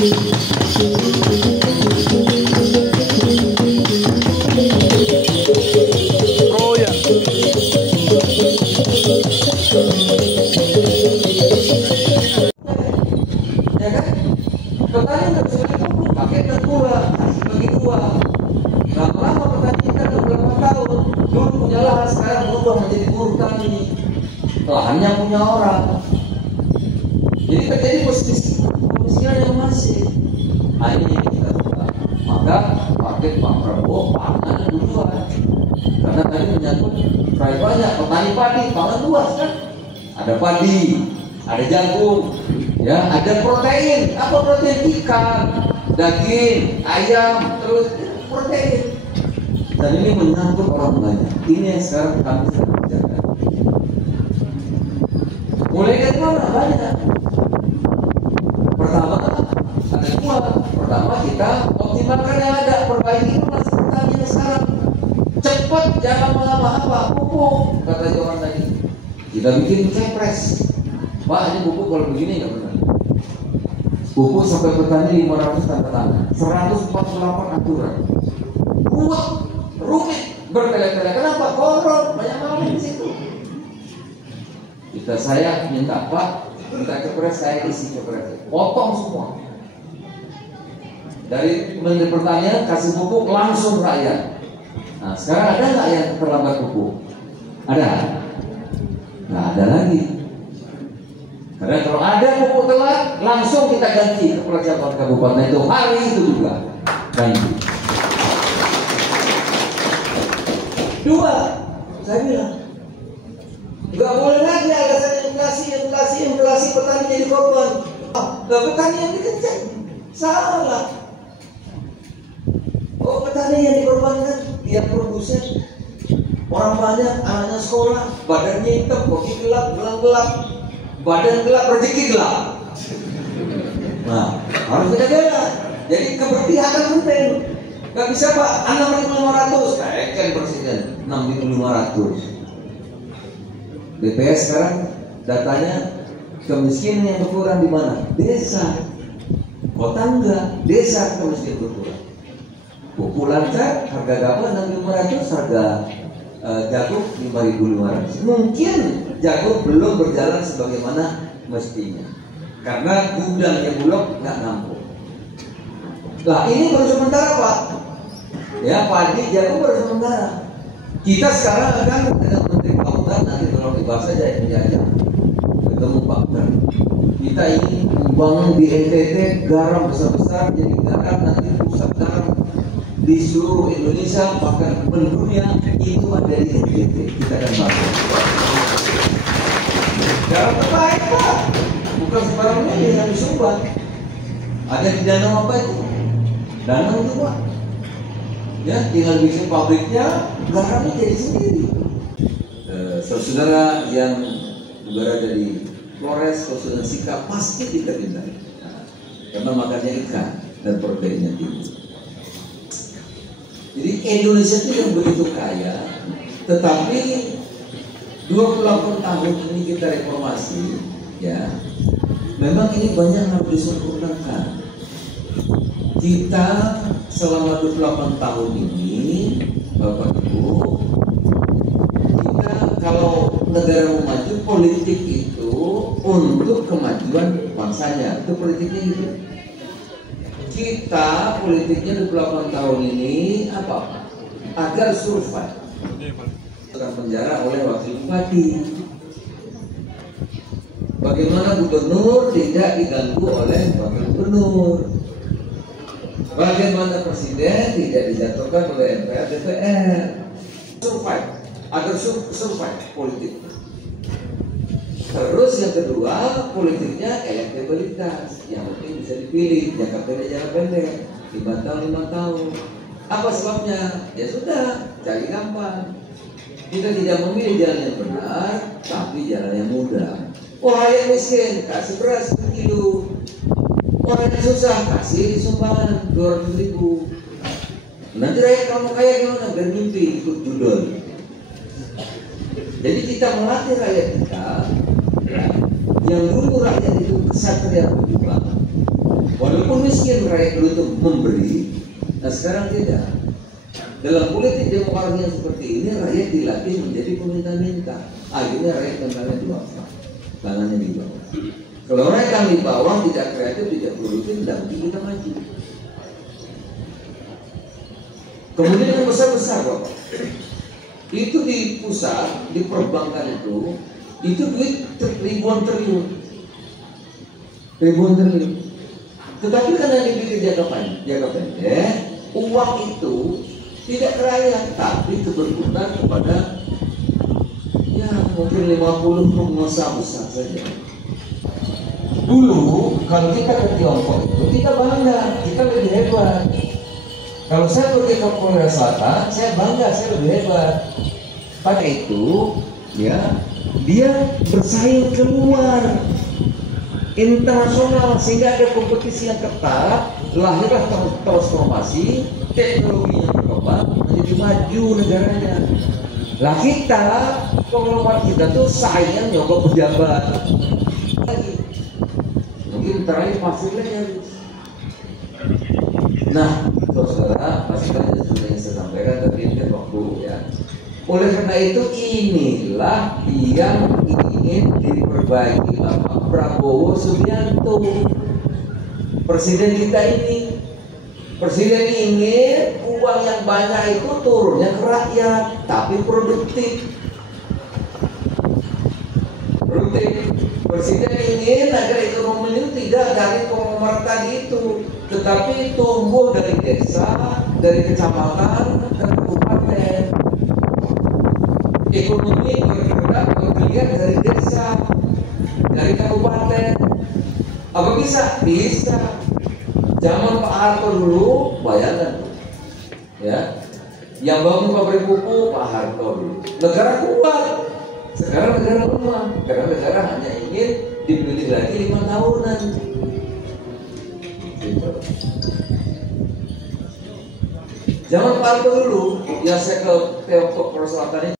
Oh ya. Ya kan? Petani nggak bisa cukup, pakai terkuat, bagi uang. Lama-lama petani kita udah berapa tahun, dulu punya lahan, sekarang berubah menjadi buruh tani. Lahannya punya orang. Jadi terjadi posisinya yang masih. Akhirnya kita buka. Maka pakai Pak Prabowo pangan duluan. Karena tadi menyangkut banyak petani padi, pangan luas kan? Ada padi, ada jagung, ya, ada protein. Apa protein? Ikan, daging, ayam, terus protein. Dan ini menyangkut orang banyak. Ini yang sekarang kami sedang kerjakan. Mulai dari mana? Banyak. Pertama, ada dua. Pertama, kita optimalkan yang ada, perbaiki masih pertanian sekarang. Cepat, jangan lama apa, pupuk, kata orang tadi. Kita bikin kepres. Pak, ini pupuk kalau begini nggak benar. Pupuk sampai petani 500 tanda tangan, 148 aturan. Buat rumit, bertele-tele. Kenapa? Koron, banyak maling di situ. Saya minta Pak, minta kepres, saya isi kepres, potong semua. Dari Menteri Pertanian kasih pupuk langsung rakyat. Nah, sekarang ada nggak yang terlambat pupuk? Ada? Nggak ada lagi. Karena kalau ada pupuk telat, langsung kita ganti ke persiapan kabupaten itu hari itu juga. Ganti. Dua, saya bilang, nggak boleh lagi alasan inflasi petani jadi korban. Nggak petani yang dikenceng, salah. Oh, petani yang dikorbankan, dia produsen. Orang banyak, anaknya sekolah, badannya hitam, kaki gelap, gelang gelap, badan gelap, rezeki gelap. Nah, harus kita bela. Jadi keberpihakan penting. Gak bisa Pak, 6.500, naikkan presiden 6.500. BPS sekarang datanya kemiskinan yang berkurang di mana? Desa, kota enggak, desa kemiskinan berkurang. Pupuk lancar, harga gabah 6.500, harga jagung 5.500. Mungkin jagung belum berjalan sebagaimana mestinya, karena gudangnya Bulog nggak nampung. Nah, ini baru sementara Pak. Ya, padi jagung baru sementara. Kita sekarang akan dengan Menteri Keuangan nanti kalau dibahas saja yang menjajah ketemu Pak Ter. Kita ingin membangun di NTT garam besar-besar, jadi garam nanti pusat garam di seluruh Indonesia, bahkan mendunia itu ada di NTT. Kita akan bangun. Garam terbaik Pak, bukan sembarangnya yang disumbang. Ada di danau apa itu? Danau itu Pak. Ya, tinggal bikin pabriknya, garamnya jadi sendiri. Saudara yang berada di Flores, saudara Sika pasti kita pindah. Karena makannya ikan dan proteinnya tinggi. Jadi Indonesia itu yang begitu kaya, tetapi 28 tahun ini kita reformasi, ya, memang ini banyak harus disempurnakan. Kita selama 28 tahun ini, Bapak Ibu, kita kalau negara mau maju, politik itu untuk kemajuan bangsanya, itu politiknya itu. Kita politiknya 28 tahun ini apa? Agar survive. Akan penjara oleh wakil bupati. Bagaimana gubernur tidak diganggu oleh wakil gubernur? Bagaimana presiden tidak dijatuhkan oleh MPR DPR? Survive, agar survive politik. Terus yang kedua, politiknya elektabilitas. Yang penting bisa dipilih, jangka pendek, jangka pendek, 5 tahun, 5 tahun. Apa sebabnya? Ya sudah, cari gampang. Kita tidak memilih jalan yang benar, tapi jalan yang mudah. Orang yang miskin, kasih beras 1 kilo. Orang yang susah, kasih sumbangan 200.000. Nanti rakyat kamu kaya gimana? Bermimpi ikut judul. Jadi kita melatih rakyat kita, ya, yang dulu rakyat itu kesatria berjuang, Walaupun miskin, rakyat dulu itu memberi. Nah sekarang tidak. Dalam politik demokrasi yang seperti ini, rakyat dilatih menjadi peminta-minta. Akhirnya rakyat tangannya di bawah, tangannya di bawah. Kalau rakyat yang di bawah tidak kreatif, tidak produktif, tidak mungkin kita maju. Kemudian yang besar-besar kok, itu di pusat, di perbankan itu duit ribuan triliun. Tetapi karena dipikir jangka pendek, uang itu tidak ke rakyat, tapi berputar kepada ya mungkin 50 pengusaha besar saja. Dulu kalau kita ke Tiongkok itu kita bangga, kita lebih hebat. Kalau saya pergi ke Korea Selatan, saya bangga, saya lebih hebat. Pada itu, ya dia bersaing keluar internasional sehingga ada kompetisi yang ketat, lahirlah transformasi, teknologinya berkembang, menjadi maju negaranya. Lah kita, konglomerat kita tuh saingan nyogok pejabat. Lagi. Mungkin terakhir pasirnya habis. Nah, saudara, masih banyak yang saya sampaikan tapi ini waktu ya. Oleh karena itu inilah yang ingin diperbaiki Bapak Prabowo Subianto, presiden kita ini. Presiden ingin uang yang banyak itu turunnya ke rakyat, tapi produktif. Presiden ingin agar ekonomi itu tidak dari konglomerat tadi itu, tetapi tumbuh dari desa, dari kecamatan, dan kabupaten. Ekonomi bergerak dari desa, dari kabupaten. Apa bisa? Bisa. Zaman Pak Harto dulu, bayangkan, ya, yang bangun pabrik pupuk Pak Harto dulu. Negara kuat. Sekarang negara lemah, karena negara hanya ingin dipilih lagi 5 tahunan. Gitu. Zaman Pak Harto dulu, yang saya ke Tiongkok Korea Selatan